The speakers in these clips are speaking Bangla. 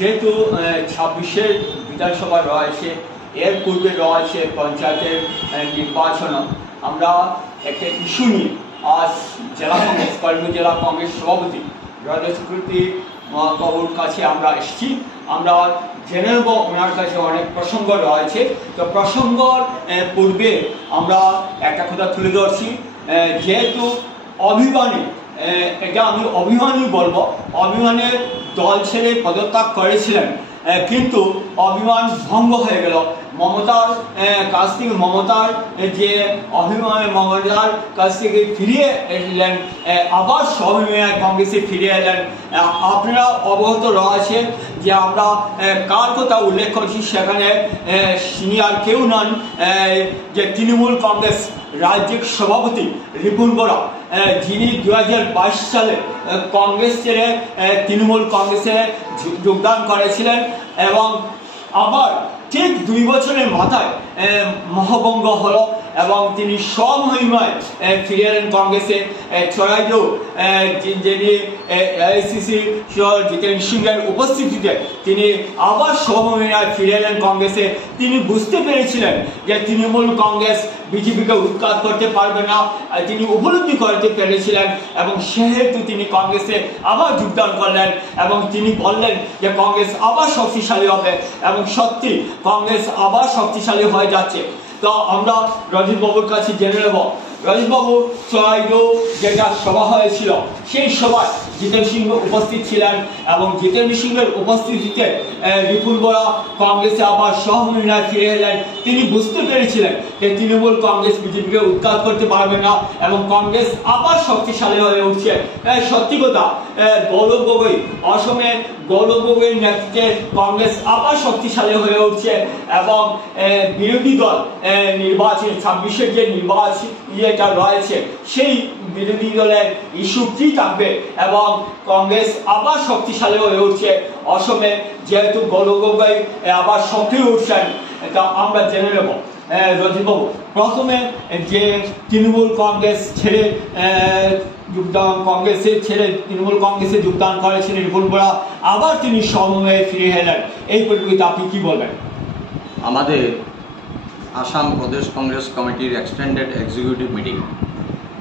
যেহেতু 26-এর বিধানসভা রয়েছে, এর পূর্বে রয়েছে পঞ্চায়েতের নির্বাচন, আমরা একটা ইস্যু নিয়ে আজ জেলা কংগ্রেস করিমগঞ্জ জেলা কংগ্রেস সভাপতি রাজস্বীকৃতি বাবুর কাছে আমরা এসেছি। আমরা জেনে নেব ওনার কাছে অনেক প্রসঙ্গ রয়েছে। তো প্রসঙ্গর পূর্বে আমরা একটা কথা তুলে ধরছি, যেহেতু অভিমানী, এটা আমি অভিমানী বলবো, অভিমানের দল ছেড়ে পদত্যাগ করেছিলেন, কিন্তু অভিমান ভঙ্গ হয়ে গেল মমতার কাছ থেকে। মমতার যে মমতার কাছ থেকে ফিরিয়ে এলেন, আবার স্বাভিমান কংগ্রেসে ফিরে এলেন। আপনারা অবগত রয়েছে যে আমরা কার কথা উল্লেখ করছি, সেখানে সিনিয়র কেউ নন, যে তৃণমূল কংগ্রেস রাজ্যিক সভাপতি রিপুন বোরা, যিনি 2022 সালে কংগ্রেস ছেড়ে তৃণমূল কংগ্রেসে যোগদান করেছিলেন এবং আবার ঠিক 2 বছরের মাথায় মহাভঙ্গ হলো এবং তিনি স্বমহিমায় ফিরে এলেন কংগ্রেসে। চড়াইদেও যিনি এআইসিসি জিতেন সিংয়ের উপস্থিতিতে তিনি আবার স্বমহিমায় ফিরে এলেন কংগ্রেসে। তিনি বুঝতে পেরেছিলেন যে তৃণমূল কংগ্রেস বিজেপিকে উৎখাত করতে পারবে না, তিনি উপলব্ধি করতে পেরেছিলেন এবং সেহেতু তিনি কংগ্রেসে আবার যোগদান করলেন এবং তিনি বললেন যে কংগ্রেস আবার শক্তিশালী হবে এবং সত্যি কংগ্রেস আবার শক্তিশালী হয়ে যাচ্ছে। তো আমরা রজিত বাবুর কাছে জেনে নেব, রজিত বাবু চড়াইদেও যেটা সভা হয়েছিল সেই সভায় জিতেন সিংহ উপস্থিত ছিলেন এবং জিতেন সিংহের উপস্থিতিতে রিপুন বোরা কংগ্রেসে আবার সহমহিমায় ফিরে এলেন। তিনি বুঝতে পেরেছিলেন যে তৃণমূল কংগ্রেস বিজেপিকে উৎখাত করতে পারবে না এবং কংগ্রেস আবার শক্তিশালী হয়ে উঠছে। সত্যি কথা, গৌরব গগৈ, অসমের গৌরব গগৈর নেতৃত্বে কংগ্রেস আবার শক্তিশালী হয়ে উঠছে এবং বিরোধী দল নির্বাচন 26-এর যে নির্বাচন ইয়েটা রয়েছে সেই বিরোধী দলের ইস্যু কি থাকবে এবং কংগ্রেস আবার শক্তিশালী হয়ে উঠছে। অসমে যেহেতু গৌরব গগৈ আবার সক্রিয় উঠছেন, তা আমরা জেনে নেব। রজিতবাবু, প্রথমে যে তৃণমূল কংগ্রেস ছেড়ে তৃণমূল কংগ্রেসে যোগদান করেছিলেন রিপুন বোরা, আবার তিনি সময়ে ফিরে এলেন, এই পরিপ্রেক্ষিতে আপনি কি বলবেন? আমাদের আসাম প্রদেশ কংগ্রেস কমিটির এক্সটেন্ডেড এক্সিকিউটিভ মিটিং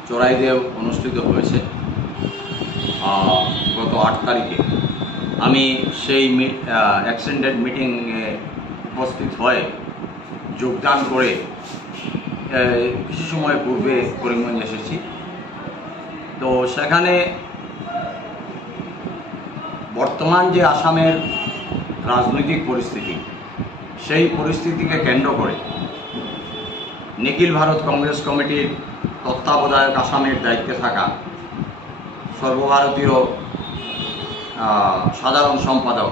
চড়াইদেও অনুষ্ঠিত হয়েছে গত 8 তারিখে। আমি সেই এক্সটেন্ডেড মিটিংয়ে উপস্থিত হয়ে যোগদান করে কিছু সময় পূর্বে করিমগঞ্জ এসেছি। তো সেখানে বর্তমান যে আসামের রাজনৈতিক পরিস্থিতি, সেই পরিস্থিতিকে কেন্দ্র করে নিখিল ভারত কংগ্রেস কমিটির তত্ত্বাবধায়ক আসামের দায়িত্বে থাকা সর্বভারতীয় সাধারণ সম্পাদক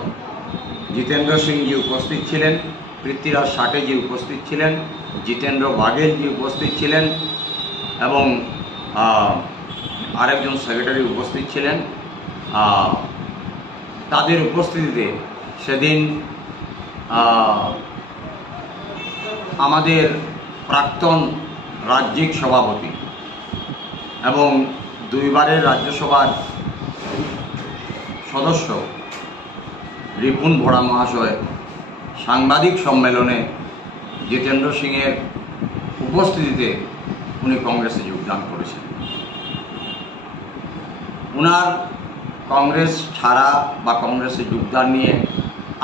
জিতেন্দ্র সিংজি উপস্থিত ছিলেন, পৃথ্বীরাজ সাকেজি উপস্থিত ছিলেন, জিতেন্দ্র বাঘেলজি উপস্থিত ছিলেন এবং আরেকজন সেক্রেটারি উপস্থিত ছিলেন। তাদের উপস্থিতিতে সেদিন আমাদের প্রাক্তন রাজ্যিক সভাপতি এবং 2 বারের রাজ্যসভার সদস্য রিপুন বোরা মহাশয় সাংবাদিক সম্মেলনে জিতেন্দ্র সিংয়ের উপস্থিতিতে উনি কংগ্রেসে যোগদান করেছেন। ওনার কংগ্রেস ছাড়া বা কংগ্রেসে যোগদান নিয়ে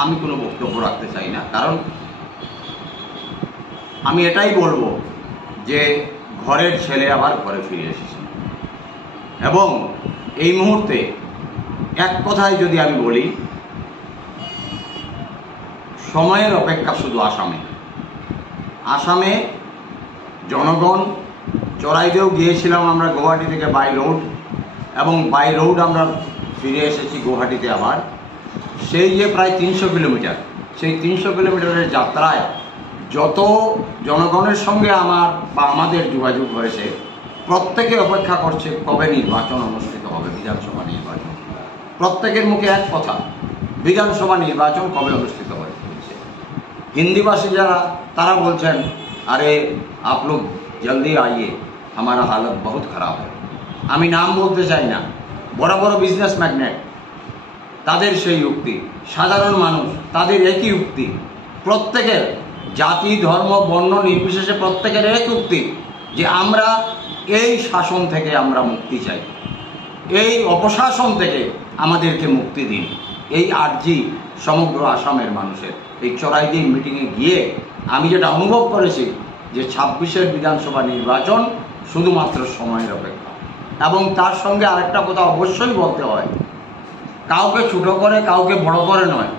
আমি কোনো বক্তব্য রাখতে চাই না, কারণ আমি এটাই বলবো যে ঘরের ছেলে আবার ঘরে ফিরে এসেছে এবং এই মুহূর্তে এক কথায় যদি আমি বলি, সময়ের অপেক্ষা শুধু আসামে জনগণ। চড়াইদেও গিয়েছিলাম আমরা গুয়াহাটি থেকে বাই রোড এবং বাই রোড আমরা ফিরে এসেছি গুয়াহাটিতে আবার। সেই যে প্রায় 300 কিলোমিটার, সেই 300 কিলোমিটারের যাত্রায় যত জনগণের সঙ্গে আমাদের যোগাযোগ হয়েছে, প্রত্যেকে অপেক্ষা করছে কবে নির্বাচন অনুষ্ঠিত হবে, বিধানসভা নির্বাচন। প্রত্যেকের মুখে এক কথা, বিধানসভা নির্বাচন কবে অনুষ্ঠিত হয়েছে। হিন্দিভাষী যারা তারা বলছেন, আরে आप लोग जल्दी आइए, हमारा हालत बहुत ख़राब है। আমি নাম বলতে চাই না, বড় বড় বিজনেস ম্যাগনেট তাদের সেই উক্তি, সাধারণ মানুষ তাদের একই উক্তি, প্রত্যেকের জাতি ধর্ম বর্ণ নির্বিশেষে প্রত্যেকের এক উক্তি যে আমরা এই শাসন থেকে আমরা মুক্তি চাই, এই অপশাসন থেকে আমাদেরকে মুক্তি দিন। এই আর্জি সমগ্র আসামের মানুষের। এই চড়াইদির মিটিংয়ে গিয়ে আমি যেটা অনুভব করেছি যে 26-এর বিধানসভা নির্বাচন শুধুমাত্র সময়ের অপেক্ষা। এবং তার সঙ্গে আরেকটা কথা অবশ্যই বলতে হয়, কাউকে ছোটো করে কাউকে বড় করে নয়,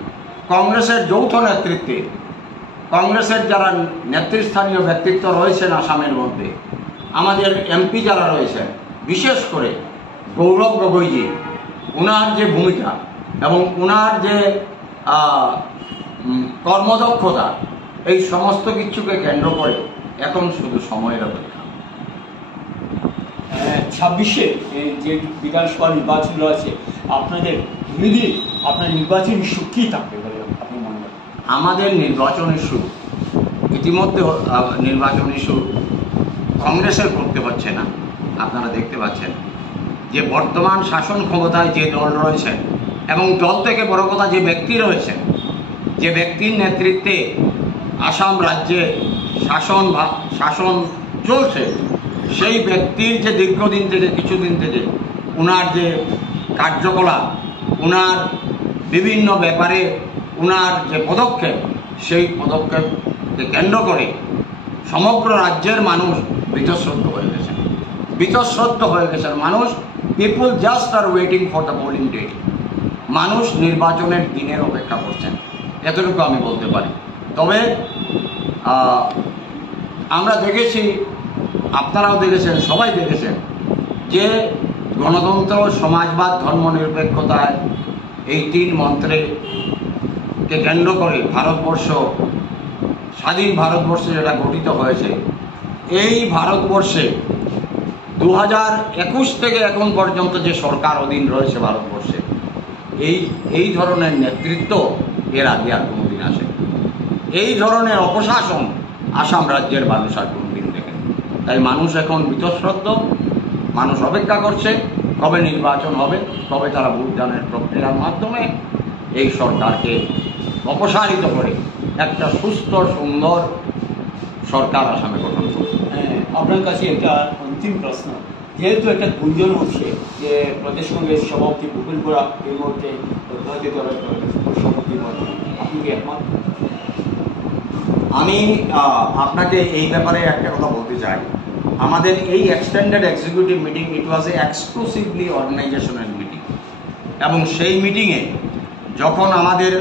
কংগ্রেসের যৌথ নেতৃত্বে কংগ্রেসের যারা নেতৃস্থানীয় ব্যক্তিত্ব রয়েছেন আসামের মধ্যে, আমাদের এমপি যারা রয়েছেন, বিশেষ করে গৌরব গগৈজি, ওনার যে ভূমিকা এবং ওনার যে কর্মদক্ষতা, এই সমস্ত কিছুকে কেন্দ্র করে এখন শুধু সময়ের অপেক্ষা। 26-এ যে বিধানসভা নির্বাচন রয়েছে, আপনাদের দিদি আপনার নির্বাচন ইস্যু কী থাকবে বলে আপনি মনে করেন? আমাদের নির্বাচন ইস্যু ইতিমধ্যে নির্বাচন ইস্যু কংগ্রেসের করতে হচ্ছে না। আপনারা দেখতে পাচ্ছেন যে বর্তমান শাসন ক্ষমতায় যে দল রয়েছেন এবং দল থেকে বড় কথা যে ব্যক্তি রয়েছেন, যে ব্যক্তির নেতৃত্বে আসাম রাজ্যে শাসন চলছে, সেই ব্যক্তির যে দীর্ঘদিন থেকে কিছুদিন থেকে ওনার যে কার্যকলাপ, ওনার বিভিন্ন ব্যাপারে ওনার যে পদক্ষেপ, সেই পদক্ষেপকে কেন্দ্র করে সমগ্র রাজ্যের মানুষ বীতশ্রদ্ধ হয়ে গেছেন। মানুষ, people just are waiting for the polling date. মানুষ নির্বাচনের দিনের অপেক্ষা করছেন, এতটুকু আমি বলতে পারি। তবে আমরা দেখেছি, আপনারাও দেখেছেন, সবাই দেখেছেন যে গণতন্ত্র, সমাজবাদ, ধর্মনিরপেক্ষতায় এই 3 মন্ত্রকে কেন্দ্র করে ভারতবর্ষ, স্বাধীন ভারতবর্ষে যেটা গঠিত হয়েছে, এই ভারতবর্ষে 2021 থেকে এখন পর্যন্ত যে সরকার অধীন রয়েছে ভারতবর্ষে, এই ধরনের নেতৃত্ব এর আগে আর কোনোদিন আসে। এই ধরনের অপশাসন আসাম রাজ্যের মানুষ আর কোনোদিন দেখেন। তাই মানুষ এখন বীতশ্রদ্ধ, মানুষ অপেক্ষা করছে কবে নির্বাচন হবে, কবে তারা ভোটদানের প্রক্রিয়ার মাধ্যমে এই সরকারকে অপসারিত করে একটা সুস্থ সুন্দর সরকার আসামে গঠন করবে। আপনার কাছে একটা অন্তিম প্রশ্ন, যেহেতু একটা গুঞ্জন হচ্ছে যে প্রদেশ কংগ্রেস সভাপতি ভূপেন বরা এই মুহূর্তে অব্যাহতি দলের সভাপতি বলেন, আপনি কি একমত? আমি আপনাকে এই ব্যাপারে একটা কথা বলতে চাই। আমাদের এই এক্সটেন্ডেড এক্সিকিউটিভ মিটিং, ইট ওয়াজ এ এক্সক্লুসিভলি অর্গানাইজেশনাল মিটিং, এবং সেই মিটিংয়ে যখন আমাদের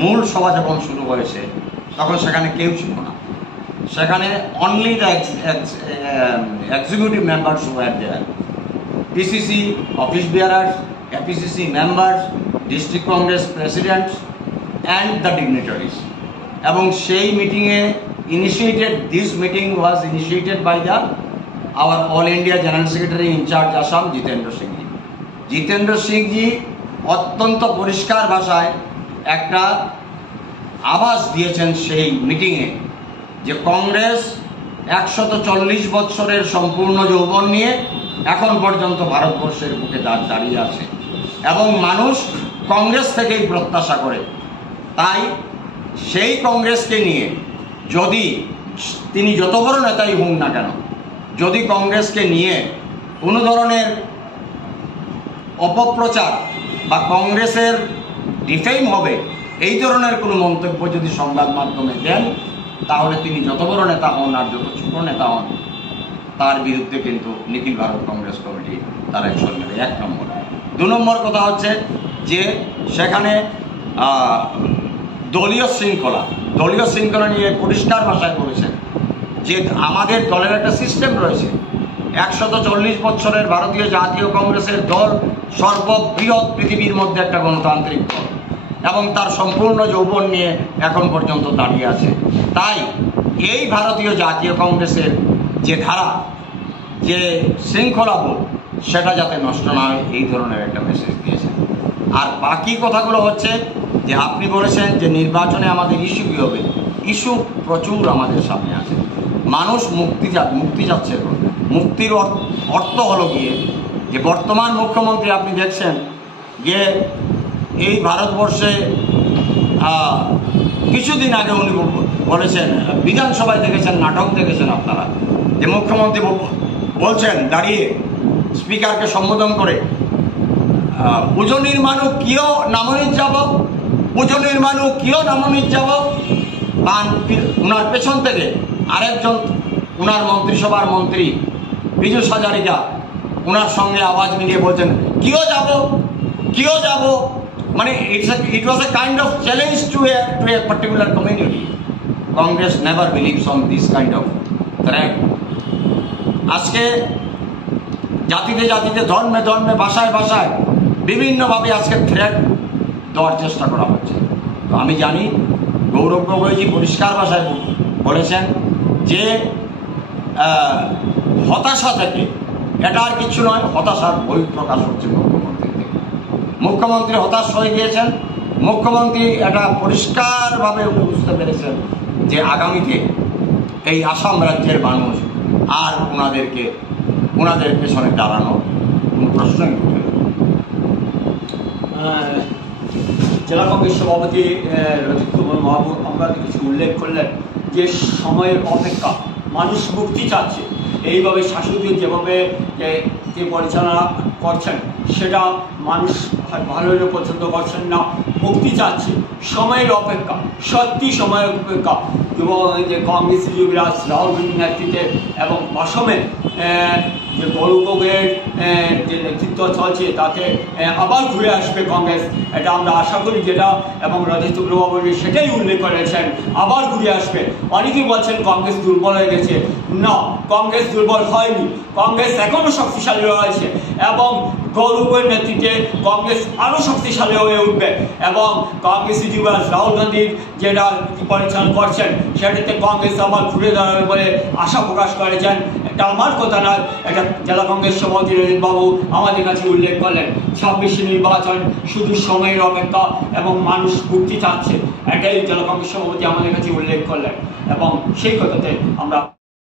মূল সভা যখন শুরু হয়েছে তখন সেখানে কেউ ছিল না। সেখানে only the executive members were there, PCC office bearers, APCC members, district Congress presidents and the dignitaries. এবং সেই মিটিংয়ে this meeting was initiated by our All India General Secretary in charge Assam, Jitendra Singh ji. Jitendra Singh ji অত্যন্ত পরিষ্কার ভাষায় একটা আভাস দিয়েছেন সেই মিটিংয়ে যে কংগ্রেস 140 বছরের সম্পূর্ণ যৌবন নিয়ে এখন পর্যন্ত ভারতবর্ষের বুকে দাঁড়িয়ে আছে এবং মানুষ কংগ্রেস থেকেই প্রত্যাশা করে। তাই সেই কংগ্রেসকে নিয়ে যদি তিনি যত বড় নেতাই হন না কেন, যদি কংগ্রেসকে নিয়ে কোনো ধরনের অপপ্রচার বা কংগ্রেসের ডিফেম হবে এই ধরনের কোনো মন্তব্য যদি সংবাদ মাধ্যমে দেন, তাহলে তিনি যত বড় নেতা হন আর যত ছোট নেতা হন তার বিরুদ্ধে কিন্তু নিখিল ভারত কংগ্রেস কমিটি তার অ্যাকশন নেবে। 1 নম্বর। 2 নম্বর কথা হচ্ছে যে সেখানে দলীয় শৃঙ্খলা নিয়ে পরিষ্কার ভাষায় বলেছেন যে আমাদের দলের একটা সিস্টেম রয়েছে। 140 বছরের ভারতীয় জাতীয় কংগ্রেসের দল সর্ববৃহৎ পৃথিবীর মধ্যে একটা গণতান্ত্রিক দল এবং তার সম্পূর্ণ যৌবন নিয়ে এখন পর্যন্ত দাঁড়িয়ে আছে। তাই এই ভারতীয় জাতীয় কংগ্রেসের যে ধারা, যে শৃঙ্খলাবোধ, সেটা যাতে নষ্ট না হয় এই ধরনের একটা মেসেজ দিয়েছেন। আর বাকি কথাগুলো হচ্ছে যে আপনি বলেছেন যে নির্বাচনে আমাদের ইস্যু কী হবে। ইস্যু প্রচুর আমাদের সামনে আছে। মানুষ মুক্তি যাচ্ছে। মুক্তির অর্থ হলো গিয়ে যে বর্তমান মুখ্যমন্ত্রী আপনি দেখছেন যে এই ভারতবর্ষে কিছুদিন আগে উনি বলেছেন, বিধানসভায় দেখেছেন, নাটক দেখেছেন আপনারা, যে মুখ্যমন্ত্রী বলছেন দাঁড়িয়ে স্পিকারকে সম্বোধন করে, পুজো নির্মাণও কিয় নামনিত যাব, পুজো নির্মাণও কিয় নামনিত যাব। উনার পেছন থেকে আরেকজন উনার মন্ত্রিসভার মন্ত্রী পীযূষ হাজারিকা উনার সঙ্গে আওয়াজ মিলিয়ে বলছেন কিয় যাব, কিয় যাব। মানে it was a kind of challenge to a particular community. Congress never believes on this kind of threat. আজকে জাতিতে জাতিতে, ধর্মে ধর্মে, ভাষায় ভাষায় বিভিন্নভাবে আজকে থ্রেট দেওয়ার চেষ্টা করা হচ্ছে। তো আমি জানি গৌরব গগৈজি পরিষ্কার ভাষায় বলেছেন যে হতাশা থেকে, এটা আর কিছু নয়, হতাশার বহিঃপ্রকাশ হচ্ছে মুখ্যমন্ত্রী থেকে। মুখ্যমন্ত্রী হতাশ হয়ে গিয়েছেন। মুখ্যমন্ত্রী এটা পরিষ্কারভাবে বুঝতে পেরেছেন যে আগামীতে এই আসাম রাজ্যের মানুষ আর ওনাদের পেছনে দাঁড়ানো কোনো প্রশ্নই উঠে না। জেলা কংগ্রেস সভাপতি রজিত কুমার মাহবুব আমরা কিছু উল্লেখ করলেন যে সময়ের অপেক্ষা, মানুষ মুক্তি চাচ্ছে। এইভাবে শাসকীয় যেভাবে যে পরিচালনা করছেন সেটা মানুষ ভালোভাবে পছন্দ করছেন না, মুক্তি চাচ্ছে। সময়ের অপেক্ষা, সত্যি সময়ের অপেক্ষা। এবং যে কংগ্রেস যুবরাজ রাহুল গান্ধীর নেতৃত্বে এবং অসমে যে গৌরব গগৈয়ের যে নেতৃত্ব চলছে তাতে আবার ঘুরে আসবে কংগ্রেস, এটা আমরা আশা করি। যেটা এবং রজিত বাবু সেটাই উল্লেখ করেছেন, আবার ঘুরে আসবে। অনেকেই বলছেন কংগ্রেস দুর্বল হয়ে গেছে। না, কংগ্রেস দুর্বল হয়নি, কংগ্রেস এখনও শক্তিশালী রয়েছে এবং গৌরবের নেতৃত্বে কংগ্রেস আরও শক্তিশালী হয়ে উঠবে। এবং কংগ্রেস যুবরাজ রাহুল গান্ধীর যেটা পরিচালনা করছেন সেটাতে কংগ্রেস আবার ঘুরে দাঁড়াবে বলে আশা প্রকাশ করেছেন। এটা আমার কথা নয়, এটা জেলা কংগ্রেস সভাপতি রজিত বাবু আমাদের কাছে উল্লেখ করলেন। 26শে নির্বাচন শুধু সময়ের অপেক্ষা এবং মানুষ মুক্তি চাচ্ছে, এটাই জেলা কংগ্রেস সভাপতি আমাদের কাছে উল্লেখ করলেন এবং সেই কথাতে আমরা